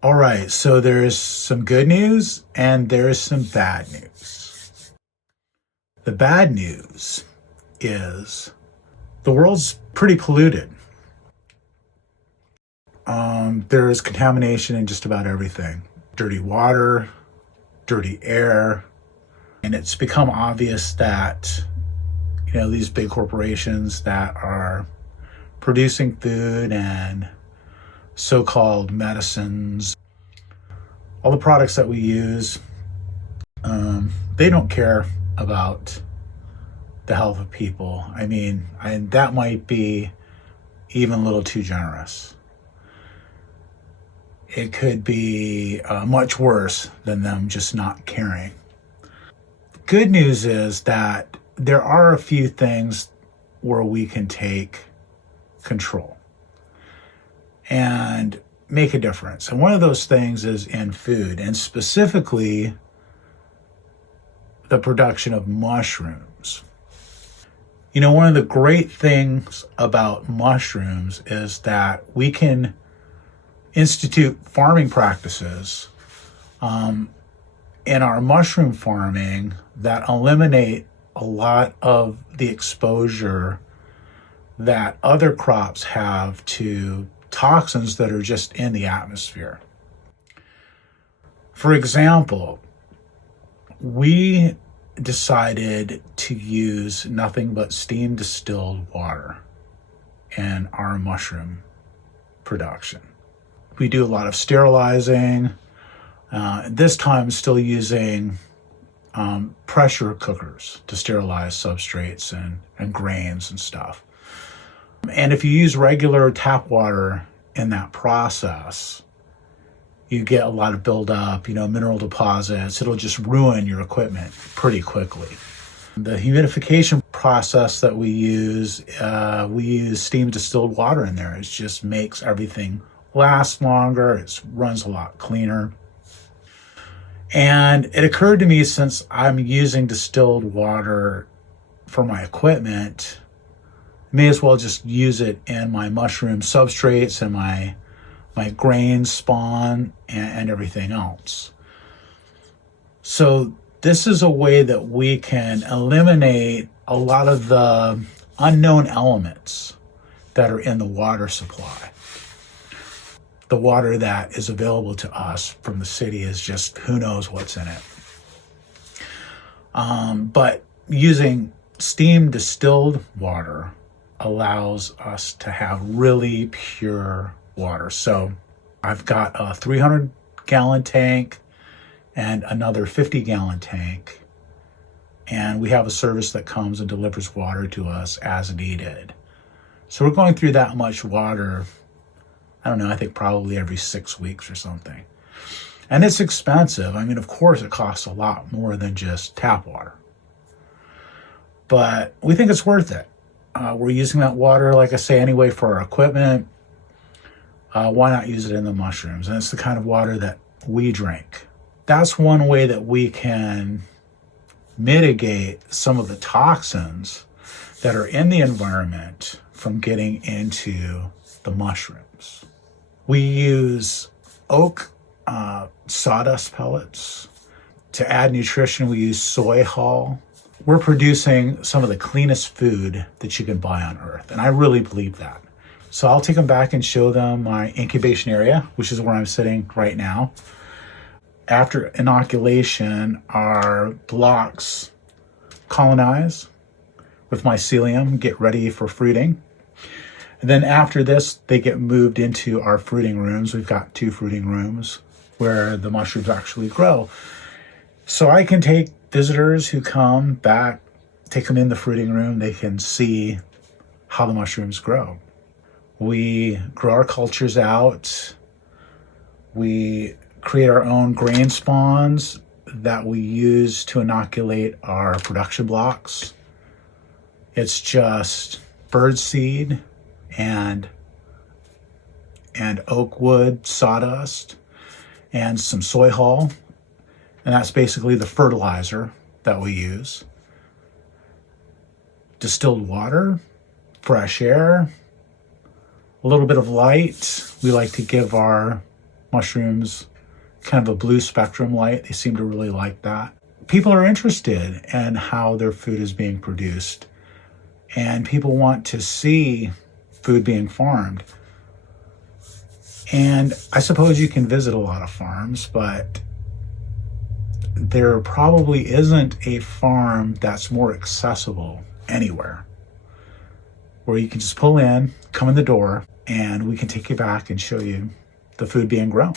All right, so there's some good news and there's some bad news. The bad news is the world's pretty polluted. There's contamination in just about everything: dirty water, dirty air, and it's become obvious that these big corporations that are producing food and so-called medicines, all the products that we use, they don't care about the health of people. That might be even a little too generous. It could be much worse than them just not caring. Good news is that there are a few things where we can take control and make a difference. And one of those things is in food, and specifically the production of mushrooms. One of the great things about mushrooms is that we can institute farming practices in our mushroom farming that eliminate a lot of the exposure that other crops have to toxins that are just in the atmosphere. For example, we decided to use nothing but steam distilled water in our mushroom production. We do a lot of sterilizing, this time still using pressure cookers to sterilize substrates and grains and stuff. And if you use regular tap water in that process, you get a lot of buildup, mineral deposits. It'll just ruin your equipment pretty quickly. The humidification process that we use steam distilled water in there. It just makes everything last longer. It runs a lot cleaner. And it occurred to me, since I'm using distilled water for my equipment, I may as well just use it in my mushroom substrates and my grain spawn and everything else. So this is a way that we can eliminate a lot of the unknown elements that are in the water supply. The water that is available to us from the city is just who knows what's in it. But using steam distilled water allows us to have really pure water. So I've got a 300-gallon tank and another 50-gallon tank, and we have a service that comes and delivers water to us as needed. So we're going through that much water, I don't know, I think probably every 6 weeks or something. And it's expensive. Of course it costs a lot more than just tap water, but we think it's worth it. We're using that water, like I say, anyway, for our equipment. Why not use it in the mushrooms? And it's the kind of water that we drink. That's one way that we can mitigate some of the toxins that are in the environment from getting into the mushrooms. We use oak sawdust pellets. To add nutrition, we use soy hull. We're producing some of the cleanest food that you can buy on Earth, and I really believe that. So I'll take them back and show them my incubation area, which is where I'm sitting right now. After inoculation, our blocks colonize with mycelium, get ready for fruiting. And then after this, they get moved into our fruiting rooms. We've got 2 fruiting rooms where the mushrooms actually grow. So I can take visitors who come back, take them in the fruiting room. They can see how the mushrooms grow. We grow our cultures out. We create our own grain spawns that we use to inoculate our production blocks. It's just bird seed and oak wood sawdust and some soy hull. And that's basically the fertilizer that we use. Distilled water, fresh air, a little bit of light. We like to give our mushrooms, kind of a blue spectrum light. They seem to really like that. People are interested in how their food is being produced, and people want to see food being farmed. And I suppose you can visit a lot of farms, but there probably isn't a farm that's more accessible anywhere, where you can just pull in, come in the door, and we can take you back and show you the food being grown.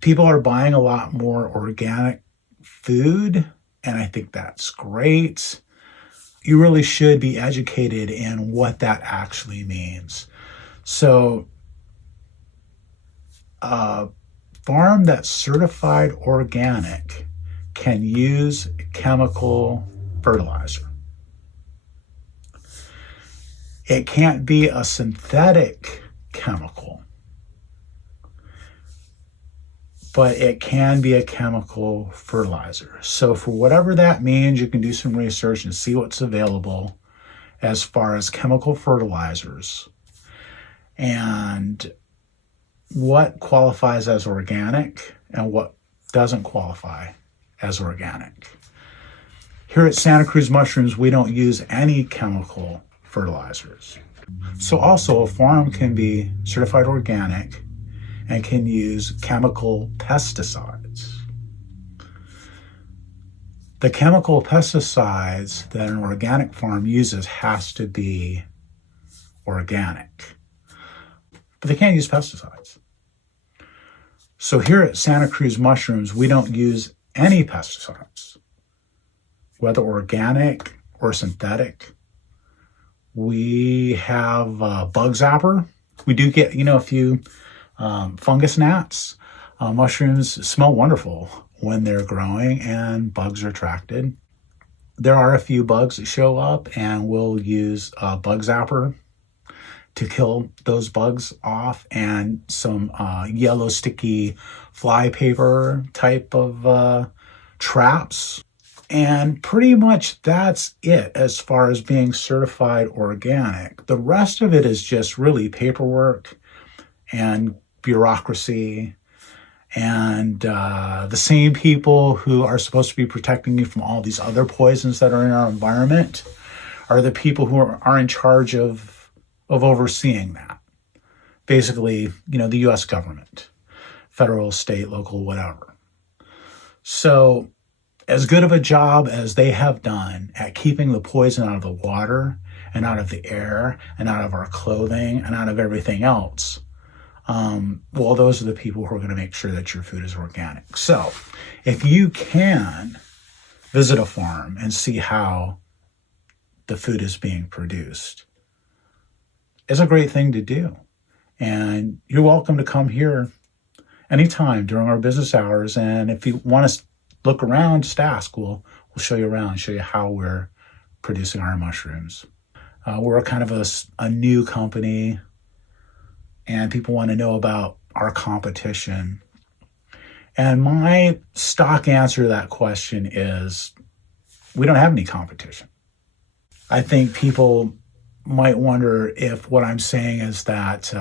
People are buying a lot more organic food, and I think that's great. You really should be educated in what that actually means. So, a farm that's certified organic can use chemical fertilizer. It can't be a synthetic chemical, but it can be a chemical fertilizer. So for whatever that means, you can do some research and see what's available as far as chemical fertilizers and what qualifies as organic and what doesn't qualify as organic. Here at Santa Cruz Mushrooms, we don't use any chemical fertilizers. So also a farm can be certified organic and can use chemical pesticides. The chemical pesticides that an organic farm uses has to be organic, but they can't use pesticides. So here at Santa Cruz Mushrooms, we don't use any pesticides, whether organic or synthetic. We have bug zapper. We do get, a few fungus gnats. Mushrooms smell wonderful when they're growing and bugs are attracted. There are a few bugs that show up, and we'll use a bug zapper to kill those bugs off, and some yellow sticky fly paper type of traps. And pretty much that's it as far as being certified organic. The rest of it is just really paperwork and bureaucracy, and the same people who are supposed to be protecting you from all these other poisons that are in our environment are the people who are in charge of overseeing that. Basically, the US government, federal, state, local, whatever. So as good of a job as they have done at keeping the poison out of the water and out of the air and out of our clothing and out of everything else, well, those are the people who are going to make sure that your food is organic. So if you can visit a farm and see how the food is being produced, it's a great thing to do. And you're welcome to come here anytime during our business hours. And if you want to look around, just ask. We'll show you around, show you how we're producing our mushrooms. We're kind of a new company, and people want to know about our competition. And my stock answer to that question is we don't have any competition. I think people might wonder if what I'm saying is that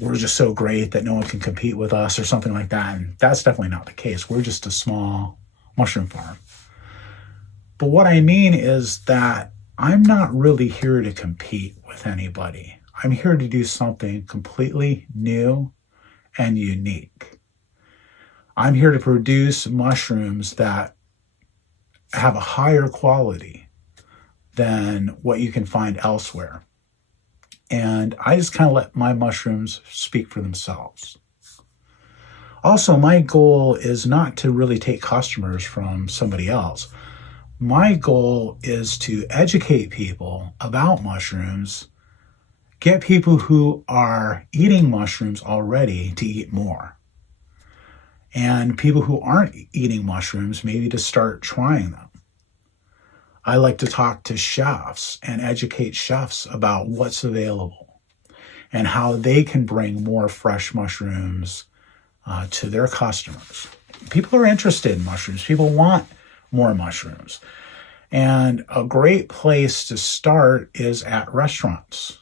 we're just so great that no one can compete with us or something like that. And that's definitely not the case. We're just a small mushroom farm. But what I mean is that I'm not really here to compete with anybody. I'm here to do something completely new and unique. I'm here to produce mushrooms that have a higher quality than what you can find elsewhere. And I just kind of let my mushrooms speak for themselves. Also, my goal is not to really take customers from somebody else. My goal is to educate people about mushrooms, get people who are eating mushrooms already to eat more, and people who aren't eating mushrooms maybe to start trying them. I like to talk to chefs and educate chefs about what's available and how they can bring more fresh mushrooms to their customers. People are interested in mushrooms. People want more mushrooms. And a great place to start is at restaurants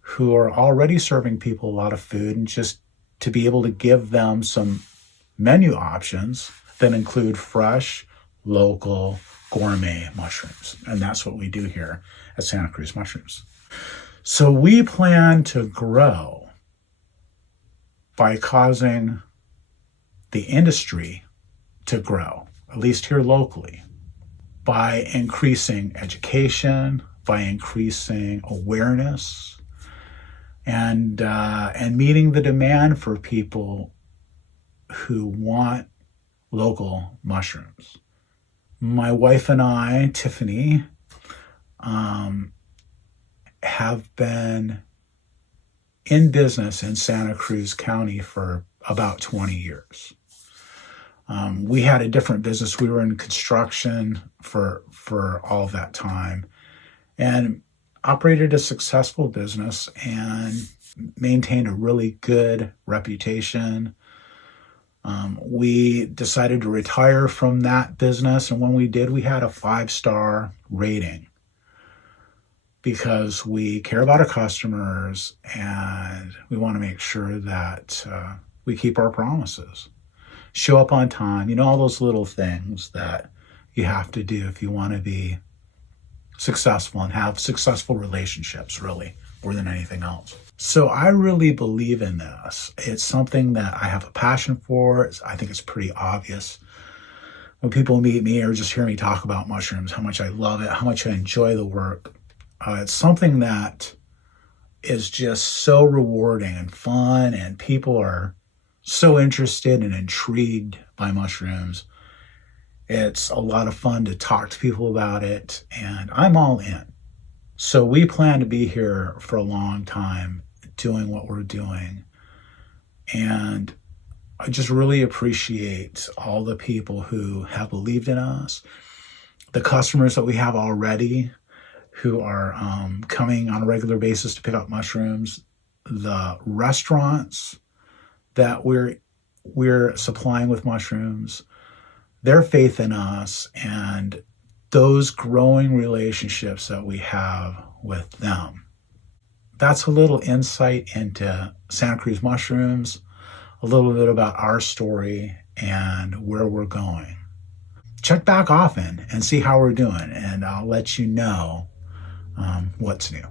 who are already serving people a lot of food and just to be able to give them some menu options that include fresh, local, gourmet mushrooms. And that's what we do here at Santa Cruz Mushrooms. So we plan to grow by causing the industry to grow, at least here locally, by increasing education, by increasing awareness, and meeting the demand for people who want local mushrooms. My wife and I, Tiffany, have been in business in Santa Cruz County for about 20 years. We had a different business. We were in construction for all of that time and operated a successful business and maintained a really good reputation. We decided to retire from that business, and when we did, we had a 5-star rating because we care about our customers and we want to make sure that we keep our promises. Show up on time, all those little things that you have to do if you want to be successful and have successful relationships, really, more than anything else. So I really believe in this. It's something that I have a passion for. I think it's pretty obvious when people meet me or just hear me talk about mushrooms, how much I love it, how much I enjoy the work. It's something that is just so rewarding and fun, and people are so interested and intrigued by mushrooms. It's a lot of fun to talk to people about it, and I'm all in. So we plan to be here for a long time doing what we're doing. And I just really appreciate all the people who have believed in us, the customers that we have already who are coming on a regular basis to pick up mushrooms, the restaurants that we're supplying with mushrooms, their faith in us, and those growing relationships that we have with them. That's a little insight into Santa Cruz Mushrooms, a little bit about our story and where we're going. Check back often and see how we're doing, and I'll let you know what's new.